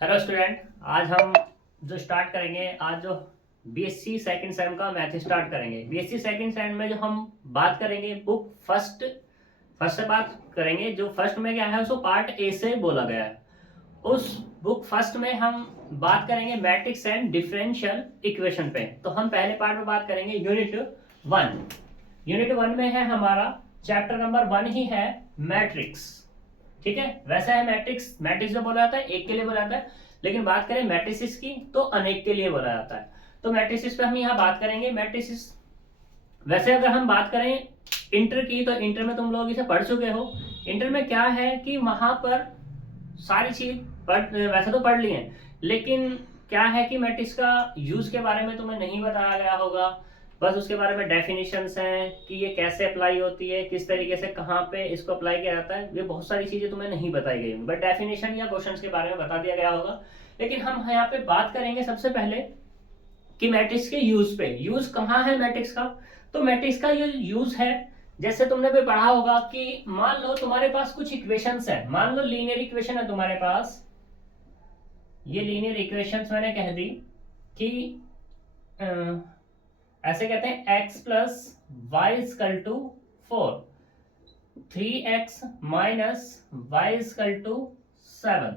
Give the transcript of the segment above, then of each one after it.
Hello student, आज हम जो स्टार्ट करेंगे आज जो बीएससी सेकंड सेम का मैथ स्टार्ट करेंगे। बीएससी सेकंड सेम में जो हम बात करेंगे बुक फर्स्ट फर्स्ट से बात करेंगे। जो फर्स्ट में क्या है उसको पार्ट ए से बोला गया है। उस बुक फर्स्ट में हम बात करेंगे मैट्रिक्स एंड डिफरेंशियल इक्वेशन पे। तो हम पहले पार्ट में बात करेंगे यूनिट वन। यूनिट वन में है हमारा चैप्टर नंबर वन ही है मैट्रिक्स। ठीक है, वैसा है मैट्रिक्स। मैट्रिक्स जो बोला जाता है एक के लिए बोला जाता है, लेकिन बात करें मैट्रिसेस की तो अनेक के लिए बोला जाता है। तो मैट्रिसेस पे हम यहाँ बात करेंगे। मैट्रिसेस वैसे अगर हम बात करें इंटर की तो इंटर में तुम लोग इसे पढ़ चुके हो। इंटर में क्या है कि वहां पर सारी चीज वैसे तो पढ़ ली है, लेकिन क्या है कि मैट्रिक्स का यूज के बारे में तुम्हें नहीं बताया गया होगा। बस उसके बारे में डेफिनेशंस हैं कि ये कैसे अप्लाई होती है, किस तरीके से कहाँ पे इसको अप्लाई किया जाता है। ये बहुत सारी चीजें तुम्हें नहीं बताई गई, बट डेफिनेशन या क्वेश्चंस के बारे में बता दिया गया होगा। लेकिन हम यहाँ पे बात करेंगे सबसे पहले कि मैट्रिक्स के यूज पे। यूज कहाँ है मैट्रिक्स का? तो मैट्रिक्स का ये यूज है, जैसे तुमने भी पढ़ा होगा कि मान लो तुम्हारे पास कुछ इक्वेशंस है। मान लो लीनियर इक्वेशन है तुम्हारे पास। ये लीनियर इक्वेशंस मैंने कह दी कि ऐसे कहते हैं x plus y equal to 4, 3x minus y equal to 7।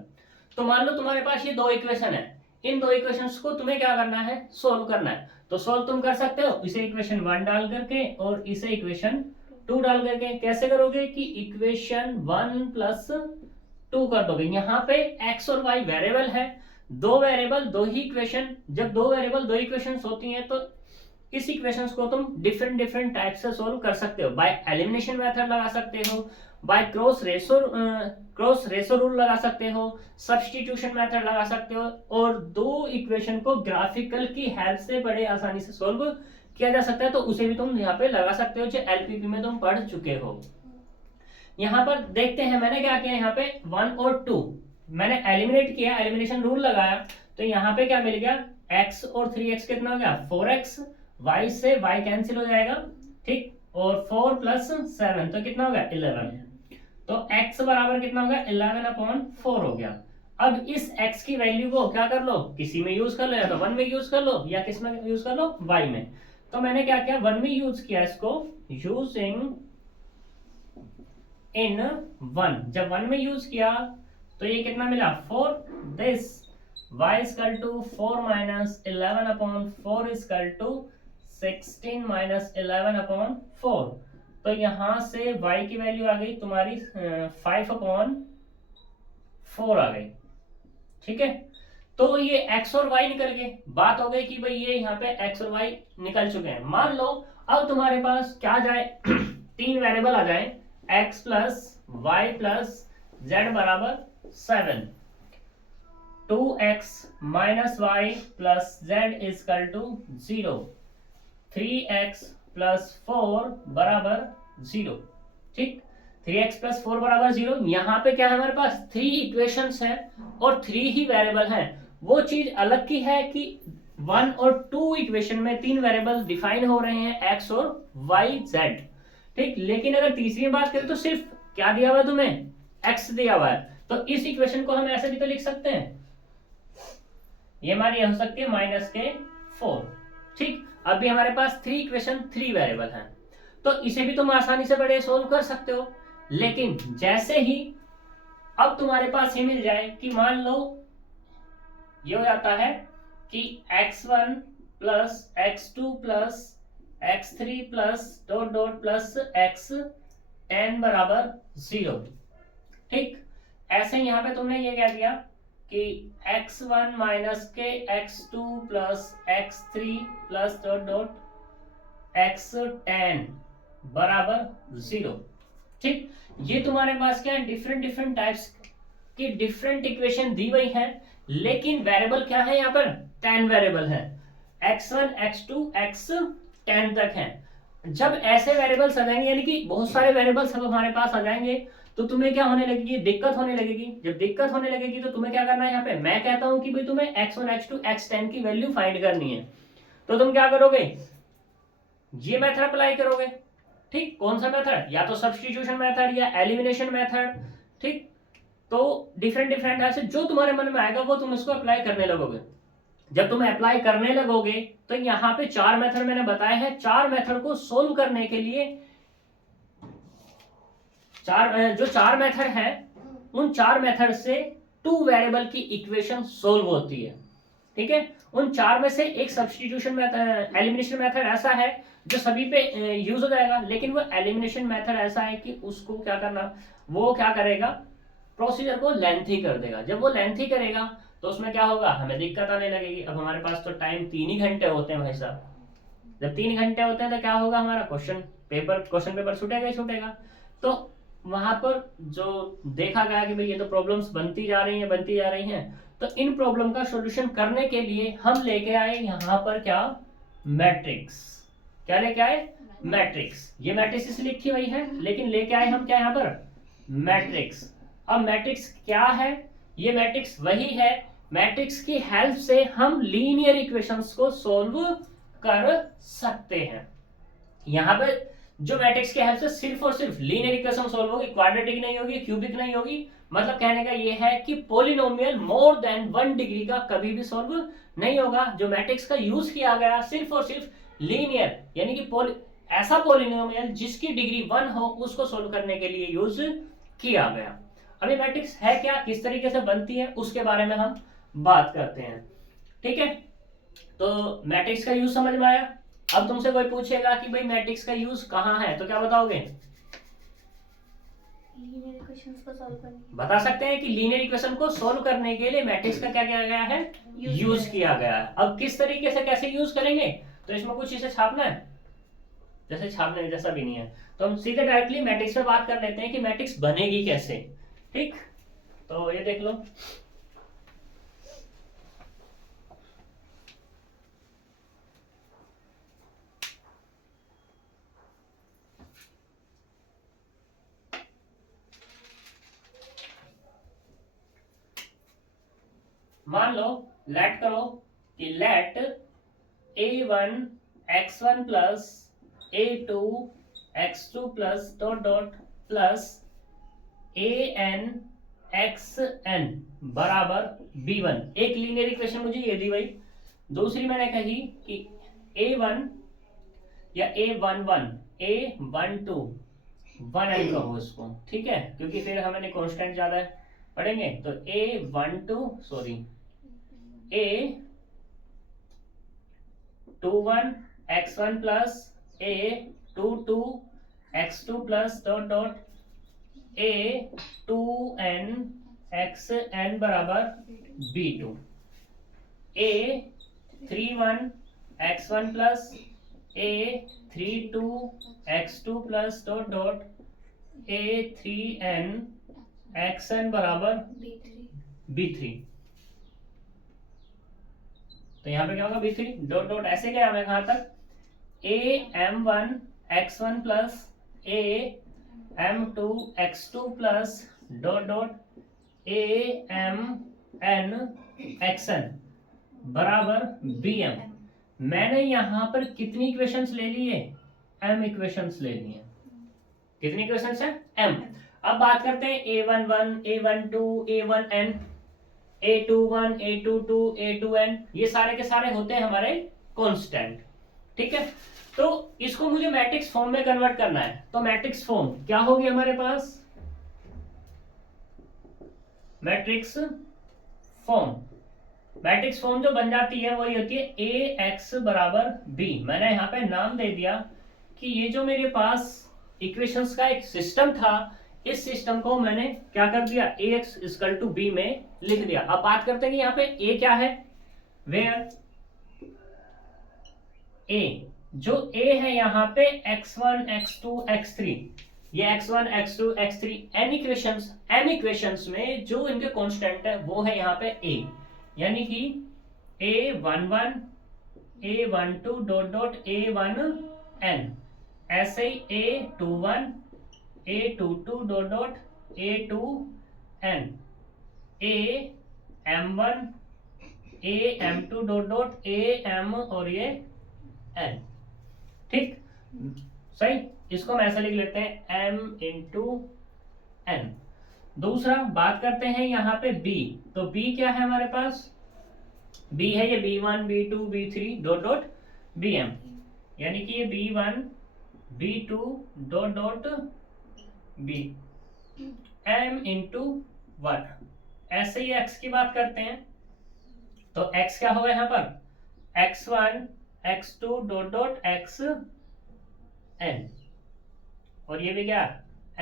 तो मान लो तुम्हारे पास ये दो इक्वेशन है। इन दो इक्वेशंस को तुम्हें क्या करना है? सोल्व करना है। तो सोल्व तुम कर सकते हो इसे इक्वेशन 1 डाल करके और इसे इक्वेशन 2 डाल करके। कैसे करोगे कि इक्वेशन 1 प्लस 2 कर दोगे। यहाँ पे x और y वेरिएबल है, दो वेरिएबल दो ही इक्वेशन। जब दो वेरिएबल दो इक्वेशंस होती हैं तो इस इक्वेशंस को तुम डिफरेंट डिफरेंट टाइप से सोल्व कर सकते हो। बाय एलिमिनेशन मेथड लगा सकते हो, बाय क्रॉस रेशो रूल लगा सकते हो, सब्स्टिट्यूशन मेथड लगा सकते हो, और दो इक्वेशन को ग्राफिकल की हेल्प से बड़े आसानी से सोल्व किया जा सकता है। तो उसे भी तुम यहाँ पे लगा सकते हो जो एलपीपी में तुम पढ़ चुके हो। यहाँ पर देखते हैं मैंने क्या किया। यहाँ पे 1 और 2 मैंने एलिमिनेट किया, एलिमिनेशन रूल लगाया। तो यहाँ पे क्या मिल गया? x और 3x कितना हो गया? 4x। y से y कैंसिल हो जाएगा, ठीक। और 4 प्लस 7 तो कितना हो गया? 11। तो x बराबर कितना हो गया? 11/4 हो गया। अब इस x की वैल्यू को क्या कर लो? किसी में यूज कर लो, या तो 1 में यूज कर लो या किस में यूज कर लो? y में। तो मैंने क्या किया? 1 में यूज किया इसको, यूजिंग इन 1। जब 1 में यूज किया तो ये कितना मिला? 4। This y equal to 4 minus 11/4 equal to 16 minus 11/4। तो यहां से y की वैल्यू आ गई तुम्हारी 5/4 आ गई। ठीक है, तो ये x और y निकल गए। बात हो गई कि भाई ये यहाँ पे x और y निकल चुके हैं। मान लो अब तुम्हारे पास क्या जाए तीन वेरिएबल आ जाए, x plus y plus z बराबर 7। 2x minus y plus z equal to 0। 3x plus 4 बराबर 0। ठीक, 3x प्लस 4 बराबर 0। यहाँ पे क्या है? हमारे पास 3 इक्वेशंस हैं और 3 ही वेरिएबल हैं। वो चीज अलग की है कि 1 और 2 इक्वेशन में 3 वेरिएबल डिफाइन हो रहे हैं, x और y z। ठीक, लेकिन अगर तीसरी बात करें तो सिर्फ क्या दिया हुआ है तुम्हें? x दिया हुआ है। तो इस इक्वेशन को हम ऐसे भी तो लिख सकते हैं, ये हमारी हो सकती है -4। ठीक, अभी हमारे पास 3 इक्वेशन 3 वेरिएबल हैं, तो इसे भी तुम आसानी से बड़े सोल्व कर सकते हो। लेकिन जैसे ही अब तुम्हारे पास ये मिल जाए कि मान लो ये हो जाता है कि x1 plus x2 plus x3 plus dot dot plus x10 बराबर 0। ठीक, ऐसे यहाँ पे तुमने ये कह दिया कि x1 माइनस के x2 plus x3 plus dot dot x10 बराबर 0। ठीक, ये तुम्हारे पास क्या है? डिफरेंट डिफरेंट टाइप्स की डिफरेंट इक्वेशन दी हुई है, लेकिन वेरिएबल क्या है? यहाँ पर 10 वेरिएबल है, x1 x2 x10 तक है। जब ऐसे वेरिएबल्स आ जाएंगे, यानी कि बहुत सारे वेरिएबल्स अब हमारे पास आ जाएंगे, तो तुम्हें क्या होने लगेगी? दिक्कत होने लगेगी। जब दिक्कत होने लगेगी तो तुम्हें क्या करना है? यहाँ पे मैं कहता हूं कि भाई तुम्हें x1 x2 x10 की वैल्यू फाइंड करनी है। तो तुम क्या करोगे? ये मेथड अप्लाई करोगे। ठीक, कौन सा मेथड? या तो सब्स्टिट्यूशन मेथड या एलिमिनेशन मेथड। ठीक, तो डिफरेंट डिफरेंट ऐसे जो तुम्हारे मन में आएगा वो तुम इसको अप्लाई करने लगोगे। जब तुम अप्लाई करने लगोगे तो यहाँ पे 4 मेथड मैंने बताए हैं। 4 मेथड को सोल्व करने के लिए जो 4 मेथड है उन 4 मेथड से 2 वेरिएबल की इक्वेशन सोल्व होती है। ठीक है, उन 4 में से एक सब्स्टिट्यूशन मेथड, एलिमिनेशन मेथड ऐसा है जो सभी पे यूज हो जाएगा, लेकिन वो एलिमिनेशन मेथड ऐसा है कि उसको क्या करना, वो क्या करेगा, प्रोसीजर को लेंथी कर देगा। जब वो लेंथी करेगा तो उसमें क्या होगा, हमें दिक्कत आने लगेगी। अब हमारे पास तो टाइम 3 ही घंटे होते हैं भाई साहब। जब 3 घंटे होते हैं तो क्या होगा, हमारा क्वेश्चन पेपर छूटेगा ही छूटेगा। तो वहां पर जो देखा गया कि भाई ये तो प्रॉब्लम्स बनती जा रही हैं, तो इन प्रॉब्लम का सॉल्यूशन करने के लिए हम लेके आए यहाँ पर क्या, मैट्रिक्स। क्या लेके आए, मैट्रिक्स। ये मैट्रिक्स इसलिए लिखी हुई है, लेकिन लेके आए हम क्या यहाँ पर, मैट्रिक्स। अब मैट्रिक्स क्या है, ये मैट्रिक्स वही है, मैट्रिक्स की हेल्प से हम लीनियर इक्वेशंस को सोल्व कर सकते हैं। यहाँ पे जो मैट्रिक्स की हेल्प से सिर्फ और सिर्फ लीनियर इक्वेशन सोल्व होगी, क्वाड्रेटिक नहीं होगी, क्यूबिक नहीं होगी। मतलब कहने का ये है कि पॉलिनोमियल मोर देन 1 डिग्री का कभी भी सोल्व नहीं होगा। जो मैट्रिक्स का यूज किया गया सिर्फ और सिर्फ लीनियर, यानी कि ऐसा पॉलिनोमियल जिसकी डिग्री 1 हो उसको सोल्व करने के लिए यूज किया गया। अभी मैट्रिक्स है क्या, किस तरीके से बनती है, उसके बारे में हम बात करते हैं। ठीक है, तो मैट्रिक्स का यूज समझ में आया। अब तुमसे कोई पूछेगा कि भाई मैट्रिक्स का यूज कहाँ है, तो क्या बताओगे, लीनियर इक्वेशंस को सॉल्व करने, बता सकते हैं कि लीनियर इक्वेशन को सॉल्व करने के लिए मैट्रिक्स का क्या किया गया है, यूज किया गया है। अब किस तरीके से कैसे यूज करेंगे, तो इसमें कुछ इसे छापना है, जैसे छापने जैसा भी नहीं है, तो हम सीधे डायरेक्टली मैट्रिक्स पे बात कर लेते हैं कि मैट्रिक्स बनेगी कैसे। ठीक, तो ये देख लो, मान लो, लेट करो कि let a1 x1 plus a2 x2 plus dot dot plus an xn बराबर b1। एक लीनियर इक्वेशन मुझे ये दी भाई। दूसरी मैंने कही कि a1 या a11 a12 1n कहो इसको, ठीक है, क्योंकि फिर हमें कांस्टेंट ज्यादा है पढ़ेंगे। तो a12 sorry a21 x1 plus a22 x2 plus dot dot a2n xn बराबर b2, a31 x1 plus a32 x2 plus dot dot a3n xn बराबर b3। तो यहाँ पे क्या होगा, b3 डॉट डॉट ऐसे गया हमें कहां तक, am1 x1 plus am2 x2 plus dot dot amn xn बराबर bm। मैंने यहां पर कितनी इक्वेशंस ले ली है, m इक्वेशंस ले ली है। कितनी इक्वेशंस है, m। अब बात करते हैं a11 a12 a1n a21 a22 a2n, ये सारे के सारे होते हैं हमारे कांस्टेंट। ठीक है, तो इसको मुझे मैट्रिक्स फॉर्म में कन्वर्ट करना है। तो मैट्रिक्स फॉर्म क्या होगी हमारे पास, मैट्रिक्स फॉर्म जो बन जाती है वही होती है ax बराबर b। मैंने यहाँ पे नाम दे दिया कि ये जो मेरे पास इक्वेशंस का एक सिस्टम था, इस सिस्टम को मैंने क्या कर दिया, ax इक्वल टू b में लिख दिया। अब बात करते हैं कि यहाँ पे a क्या है, वेयर a, जो a है यहाँ पे x1 x2 x3, ये x1 x2 x3 n equations में जो इनके कांस्टेंट है वो है यहाँ पे a, यानी कि a11 a12 dot dot a1n, ऐसे ही a21 a22 dot dot a2n, am1 am2 dot dot am और ये n। ठीक, सही, इसको हम ऐसा लिख लेते हैं m इंटू n। दूसरा बात करते हैं यहाँ पे b, तो b क्या है हमारे पास, b है ये b1 b2 b3 dot dot bm, यानी कि ये b1 b2 dot dot b m into 1। ऐसे ही x की बात करते हैं, तो x क्या होगा यहाँ पर x1 x2 dot dot xn, और ये भी क्या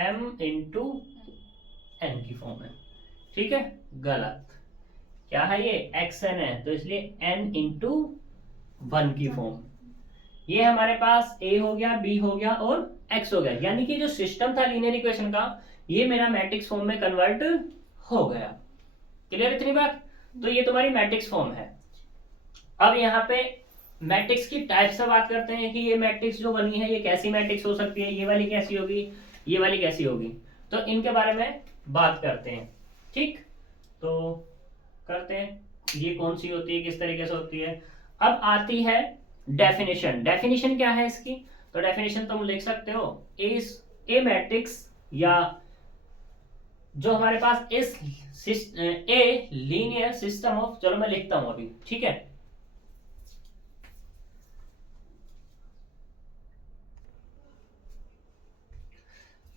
m इंटू n की फॉर्म है। ठीक है, गलत, क्या है ये xn है, तो इसलिए n इंटू 1 की फॉर्म। ये हमारे पास a हो गया, b हो गया और x हो गया, यानी कि जो सिस्टम था लीनियर इक्वेशन का ये मेरा मैट्रिक्स फॉर्म में कन्वर्ट हो गया। क्लियर इतनी बात, तो ये तुम्हारी मैट्रिक्स फॉर्म है। अब यहाँ पे मैट्रिक्स की टाइप से बात करते हैं कि ये मैट्रिक्स जो बनी है ये कैसी मैट्रिक्स हो सकती है, ये वाली कैसी होगी, ये वाली कैसी होगी, तो इनके बारे में बात करते हैं। ठीक, तो करते हैं ये कौन सी होती है, किस तरीके से होती है। अब आती है डेफिनेशन। डेफिनेशन क्या है इसकी, तो डेफिनेशन तुम लिख सकते हो ए मैट्रिक्स या जो हमारे पास ए लीनियर सिस्टम ऑफ, चलो मैं लिखता हूं अभी, ठीक है।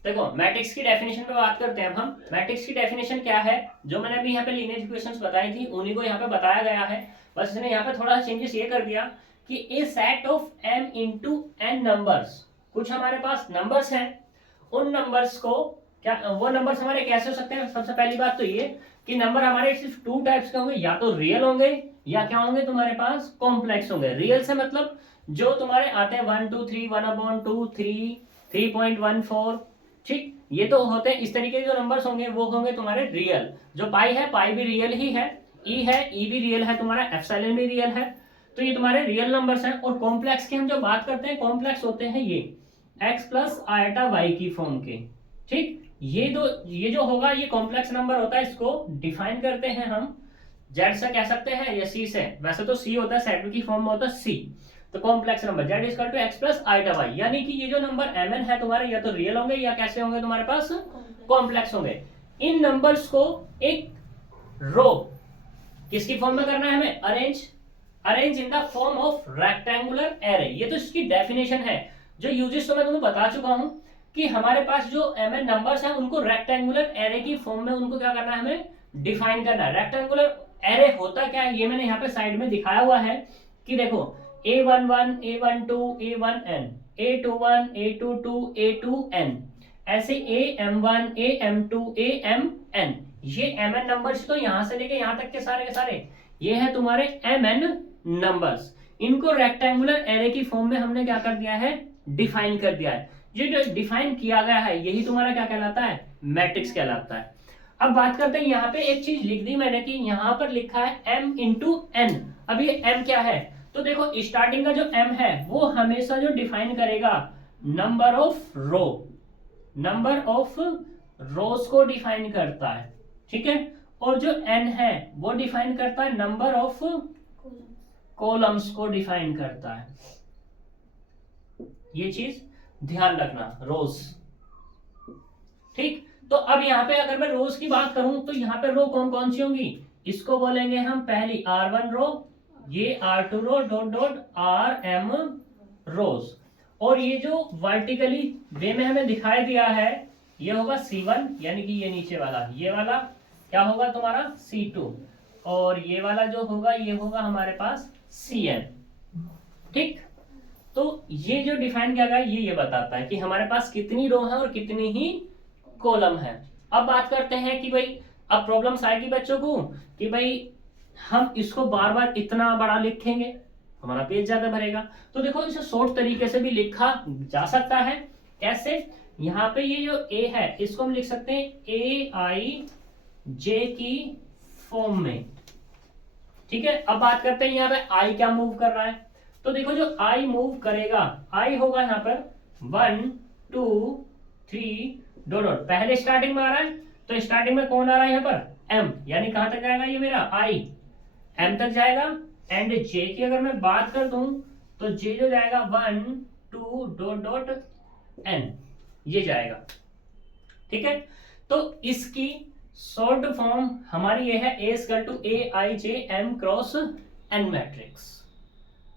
देखो मैट्रिक्स की डेफिनेशन पे बात करते हैं हम। मैट्रिक्स की डेफिनेशन क्या है, जो मैंने अभी यहाँ पे लीनियर इक्वेशंस बताई थी उन्हीं को यहाँ पे बताया गया है, बस इसने यहाँ पे थोड़ा चेंजेस ये कर दिया कि a set of m into n numbers, कुछ हमारे पास नंबर्स हैं, उन नंबर्स को क्या, वो नंबर्स हमारे कैसे हो सकते हैं। सबसे पहली बात तो ये कि नंबर हमारे सिर्फ 2 टाइप्स के होंगे, या तो रियल होंगे या क्या होंगे तुम्हारे पास कॉम्प्लेक्स होंगे। रियल से मतलब जो तुम्हारे आते हैं 1 2 3 1/2 3 3.14, ठीक, ये तो होते हैं इस तरीके के जो नंबर्स होंगे वो होंगे तुम्हारे रियल। जो पाई है, पाई भी रियल ही है, ई है, ई भी रियल है तुम्हारा, एप्सिलॉन भी रियल है, तो ये तुम्हारे रियल नंबर्स हैं। और कॉम्प्लेक्स की हम जो बात करते हैं, कॉम्प्लेक्स होते हैं ये x प्लस आयटा वाई की फॉर्म के। ठीक, ये जो होगा ये कॉम्प्लेक्स नंबर होता है, इसको डिफाइन करते हैं हम z से कह सकते हैं या c से, वैसे तो c होता है, सेट की फॉर्म में होता है c, तो complex number z equal to x plus iota y, यानी कि ये जो नंबर mn है तुम्हारे या तो रियल होंगे या कैसे होंगे तुम्हारे पास कॉम्प्लेक्स होंगे। इन नंबर्स को एक रो किसकी फॉर्म में करना है हमें, arrange in the form of rectangular array. ये तो इसकी डेफिनेशन है, जो यूजेस तो मैं तुम्हें बता चुका हूं कि हमारे पास जो mn नंबर्स हैं उनको रेक्टेंगुलर एरे की फॉर्म में उनको क्या करना है, हमें डिफाइन करना है। रेक्टेंगुलर एरे होता क्या है, ये मैंने यहाँ पे साइड में दिखाया हुआ है कि देखो a11 a12 a1n a21 a22 a2n, ऐसे am1 am2 amn, ये mn नंबर्स तो यहां से लेके यहां तक के सारे ये है तुम्हारे mn नंबर्स। इनको रेक्टेंगुलर एरे की फॉर्म में हमने क्या कर दिया है, डिफाइन कर दिया है। ये जो डिफाइन किया गया है यही तुम्हारा क्या कहलाता है, मैट्रिक्स कहलाता है। अब बात करते हैं, यहाँ पे एक चीज लिख दी मैंने कि यहाँ पर लिखा है m इंटू n। अब ये m क्या है, तो देखो स्टार्टिंग का जो m है वो हमेशा जो डिफाइन करेगा नंबर ऑफ रोज को डिफाइन करता है, ठीक है, और जो n है वो डिफाइन करता है नंबर ऑफ कॉलम्स को डिफाइन करता है। ये चीज ध्यान रखना, रोज। ठीक, तो अब यहाँ पे अगर मैं रोज की बात करूं तो यहाँ पे रो कौन कौन सी होंगी, इसको बोलेंगे हम पहली R1 रो, ये R2 रो डॉट डॉट RM रोज, और ये जो वर्टिकली वे में हमें दिखाई दिया है ये होगा C1, यानी कि ये नीचे वाला, ये वाला क्या होगा तुम्हारा C2, और ये वाला जो होगा ये होगा हमारे पास Cn। ठीक, तो ये जो डिफाइन किया गया ये बताता है कि हमारे पास कितनी रो है और कितनी ही कॉलम है। अब बात करते हैं कि भाई अब प्रॉब्लम्स आएगी बच्चों को कि भाई हम इसको बार बार इतना बड़ा लिखेंगे, हमारा पेज ज्यादा भरेगा, तो देखो इसे शॉर्ट तरीके से भी लिखा जा सकता है। कैसे, यहाँ पे ये जो a है इसको हम लिख सकते हैं aij की फॉर्म में। ठीक है, अब बात करते हैं यहाँ पे i क्या मूव कर रहा है, तो देखो जो i मूव करेगा i होगा यहाँ पर 1 2 3 डॉट डॉट, पहले स्टार्टिंग में आ रहा है, तो स्टार्टिंग में कौन आ रहा है यहाँ पर m, यानी कहां तक जाएगा ये मेरा i m तक जाएगा। एंड j की अगर मैं बात कर दूं तो j जो जाएगा 1 2 डॉट डॉट n, ये जाएगा। ठीक है, तो इसकी शॉर्ट फॉर्म हमारी ये है A equal to A I J M cross N matrix.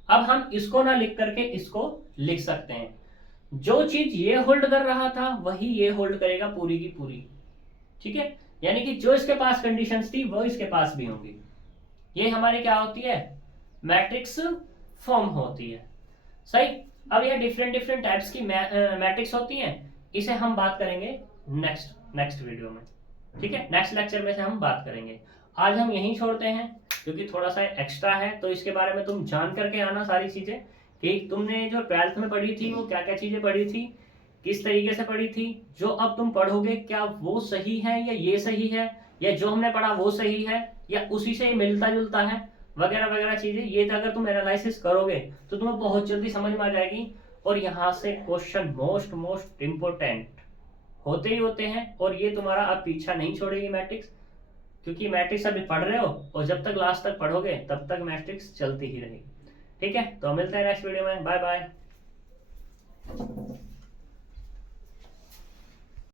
अब हम इसको ना लिख करके इसको लिख सकते हैं, जो चीज ये होल्ड कर रहा था वही ये होल्ड करेगा पूरी की पूरी, ठीक है। यानी कि जो इसके पास कंडीशंस थी वो इसके पास भी होंगी। ये हमारी क्या होती है, मैट्रिक्स फॉर्म होती है, सही। अब ये डिफरेंट डिफरेंट टाइप्स की मैट्रिक्स होती हैं, इसे हम बात करेंगे नेक्स्ट वीडियो में, ठीक है। नेक्स्ट लेक्चर में से हम बात करेंगे। आज हम यहीं छोड़ते हैं क्योंकि थोड़ा सा एक्स्ट्रा है, तो इसके बारे में तुम जान करके आना सारी चीजें, कि तुमने जो 12th में पढ़ी थी वो क्या क्या चीजें पढ़ी थी, किस तरीके से पढ़ी थी, जो अब तुम पढ़ोगे क्या वो सही है या ये सही है, या जो हमने पढ़ा वो सही है या उसी से मिलता जुलता है, वगैरह वगैरह चीजें। ये अगर तुम एनालिसिस करोगे तो तुम्हें बहुत जल्दी समझ में आ जाएगी। और यहाँ से क्वेश्चन मोस्ट इम्पोर्टेंट होते ही होते हैं, और ये तुम्हारा अब पीछा नहीं छोड़ेगी मैट्रिक्स, क्योंकि मैट्रिक्स अभी पढ़ रहे हो और जब तक लास्ट तक पढ़ोगे तब तक मैट्रिक्स चलती ही रहेगी, ठीक है। तो मिलते हैं नेक्स्ट वीडियो में, बाय बाय।